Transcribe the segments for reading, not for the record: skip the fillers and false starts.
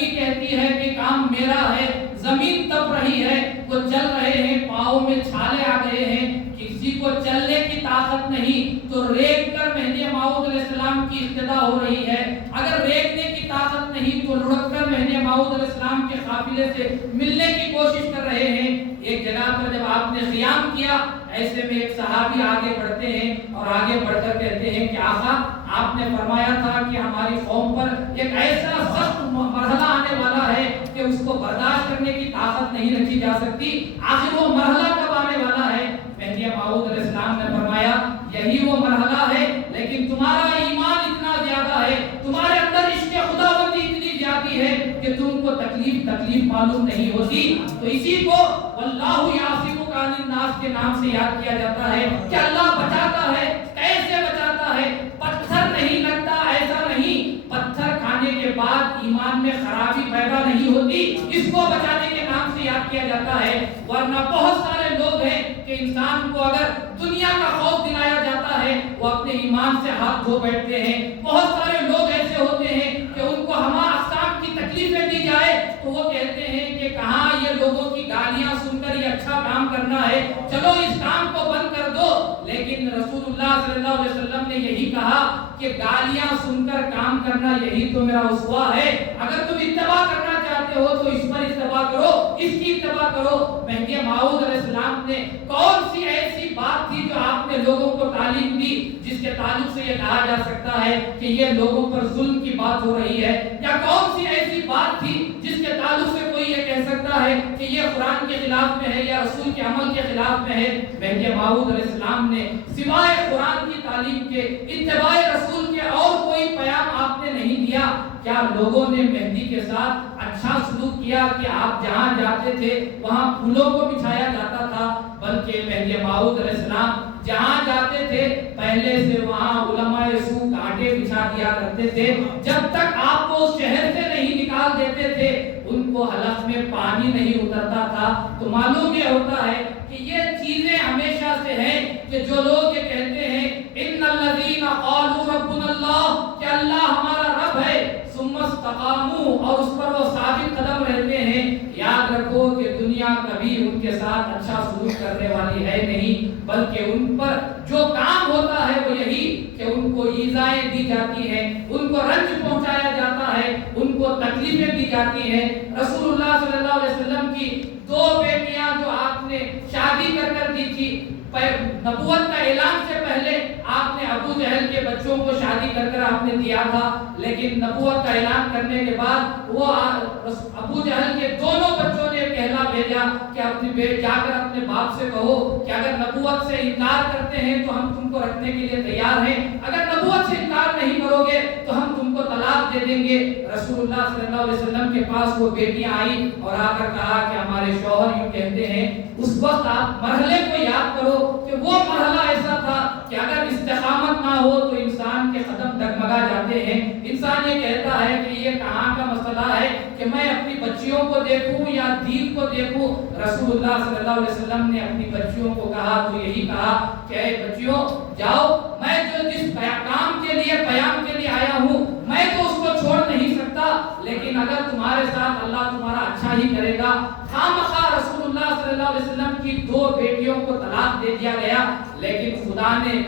کہتی ہے کہ کام میرا ہے، زمین تپ رہی ہے، وہ چل رہے ہیں، پاؤں میں چھالے آ گئے ہیں، کسی کو چلنے کی طاقت نہیں تو ریگ کر مہدی موعود علیہ السلام کی ابتدا ہو رہی ہے۔ اگر ریگنے کی طاقت نہیں تو لڑک کر مہدی موعود علیہ السلام کے قافلے سے ملنے کی کوشش کر رہے ہیں۔ ایک جگہ پر جب آپ نے قیام کیا، ایسے میں ایک صحابی آگے بڑھتے ہیں اور آگے بڑھ کر کہتے ہیں کہ آقا آپ نے فرمایا تھا کہ ہماری قوم پر ایک ایسا سخت مرحلہ آنے والا ہے کہ اس کو برداشت کرنے کی طاقت نہیں رکھی جا سکتی، آخر وہ مرحلہ کب آنے والا ہے؟ مہدی موعود علیہ السلام نے فرمایا یہی وہ مرحلہ ہے، لیکن تمہارا ایمان اتنا زیادہ ہے، تمہارے اندر عشق خداوندی اتنی زیادہ ہے کہ تم کو تکلیف معلوم نہیں ہوتی۔ تو اسی کو واللہ یعصمک عن الناس کے نام سے یاد کیا جاتا ہے کہ اللہ بچاتا ہے۔ کیسے بچاتا ہے؟ پتھر نہیں لگتا، ایسا نہیں، پتھر کھانے کے بعد ایمان میں خرابی پیدا نہیں ہوتی، اس کو بچانے کے نام سے یاد کیا جاتا ہے۔ ورنہ بہت سارے لوگ ہیں کہ انسان کو اگر دنیا کا خوف دلایا جاتا ہے وہ اپنے ایمان سے ہاتھ دھو بیٹھتے ہیں۔ بہت سارے لوگ ایسے ہوتے ہیں کہ ان کو ہمارا اقسام کی تکلیفیں دی جائے تو وہ کہتے ہیں کہ کہاں یہ لوگوں کی گالیاں سن کر یہ اچھا کام کرنا ہے، چلو اس کام کو بند کر دو۔ لیکن رسول اللہ صلی اللہ علیہ وسلم نے یہی کہا کہ گالیاں سن کر کام کرنا یہی تو میرا اسوہ ہے۔ اگر تم اتباع کرنا چاہتے ہو تو اس پر اتباع کرو، اس کی اتباع کرو۔ مہدی موعود علیہ السلام نے کون سی ایسی بات تھی جو آپ نے لوگوں کو تعلیم دی جس کے تعلق سے یہ کہا جا سکتا ہے کہ یہ لوگوں پر ظلم کی بات ہو رہی ہے؟ یا کون سی ایسی بات تھی جس کے تعلق سے کوئی یہ کہہ سکتا ہے کہ یہ قرآن کے خلاف میں ہے یا رسول کے عمل کے خلاف میں ہے؟ مہدی موعود علیہ السلام نے سوائے قرآن کی تعلیم کے، اتباع رسول کے اور کوئی پیام آپ نے نہیں دیا۔ کیا لوگوں نے مہدی کے ساتھ اچھا سلوک کیا کہ آپ جہاں جاتے تھے وہاں پھولوں کو بچھایا جاتا تھا؟ بلکہ مہدی موعود علیہ السلام جہاں جاتے تھے پہلے سے وہاں علماء سو کانٹے بچھا دیا کرتے تھے، جب تک آپ کو اس شہر سے نہیں نکال دیتے تھے ان کو حلق میں پانی نہیں اترتا تھا۔ تو معلوم یہ ہوتا ہے کہ یہ چیزیں ہمیشہ سے ہیں کہ جو لوگ یہ کہتے ہیں ان الذین قالوا ربنا اللہ، کہ اللہ ہمارا رب ہے، ثم استقاموا، اور اس پر وہ ثابت قدم رہتے ہیں، یاد رکھو کہ دنیا کبھی ان کے ساتھ اچھا سلوک کرنے والی ہے نہیں، بلکہ ان پر جو کام ہوتا ہے وہ یہی کہ ان کو ایذائیں دی جاتی ہیں، ان کو رنج پہنچایا جاتا ہے، ان کو تکلیفیں دی جاتی ہیں۔ رسول اللہ صلی اللہ علیہ وسلم کی دو بیٹیاں جو آپ نے شادی کر دی تھی، نبوت کا اعلان سے پہلے آپ نے ابو جہل کے بچوں کو شادی کر آپ نے دیا تھا، لیکن نبوت کا اعلان کرنے کے بعد وہ ابو جہل کے دونوں بچوں نے کہلا بھیجا کہ اپنی جا کر اپنے باپ سے کہو کہ اگر نبوت سے انکار کرتے ہیں تو ہم تم کو رکھنے کے لیے تیار ہیں، اگر نبوت سے انکار نہیں کرو گے تو ہم تم کو طلاق دے دیں گے۔ رسول اللہ صلی اللہ علیہ وسلم کے پاس وہ بیٹیاں آئی اور آ کر کہا کہ ہمارے شوہر یوں کہتے ہیں۔ اس وقت آپ مرحلے کو یاد کرو کہ وہ مرحلہ ایسا تھا کہ اگر استقامت نہ ہو تو انسان کے قدم ڈگمگا جاتے ہیں۔ انسان یہ کہتا ہے کہ یہ کہاں کا مسئلہ ہے کہ میں اپنی بچیوں کو دیکھوں یا دین کو دیکھوں۔ رسول اللہ صلی اللہ علیہ وسلم نے اپنی بچیوں کو کہا تو یہی کہا کہ اے بچیوں جاؤ، میں جو جس کام کے لیے پیام کے لیے آیا ہوں میں تو اس کو چھوڑ نہیں سکتا، لیکن اگر تمہارے ساتھ اللہ تمہارا اچھا ہی کرے گا۔ خامخواہ رسول اللہ صلی اللہ علیہ وسلم کی دو بیٹیوں کو طلاق دے دیا گیا، لیکن خدا نے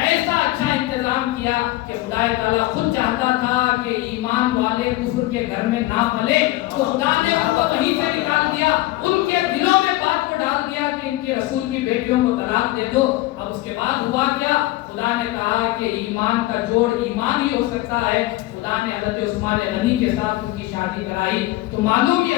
ایسا اچھا انتظام کیا کہ خدا تعالیٰ خود چاہتا تھا کہ ایمان والے کفر کے گھر میں نہ پلے، تو خدا نے ان کو وہیں سے نکال دیا، ان کے دلوں میں بات کو ڈال دیا کہ ان کے رسول کی بیٹیوں کو طلاق دے دو۔ اب اس کے بعد ہوا کیا؟ خدا نے کہا کہ ایمان کا جوڑ ایمان ہی ہو سکتا ہے۔ خدا نے حضرت عثمان غنی کے ساتھ ان کی شادی کرائی۔ تو معلوم یہ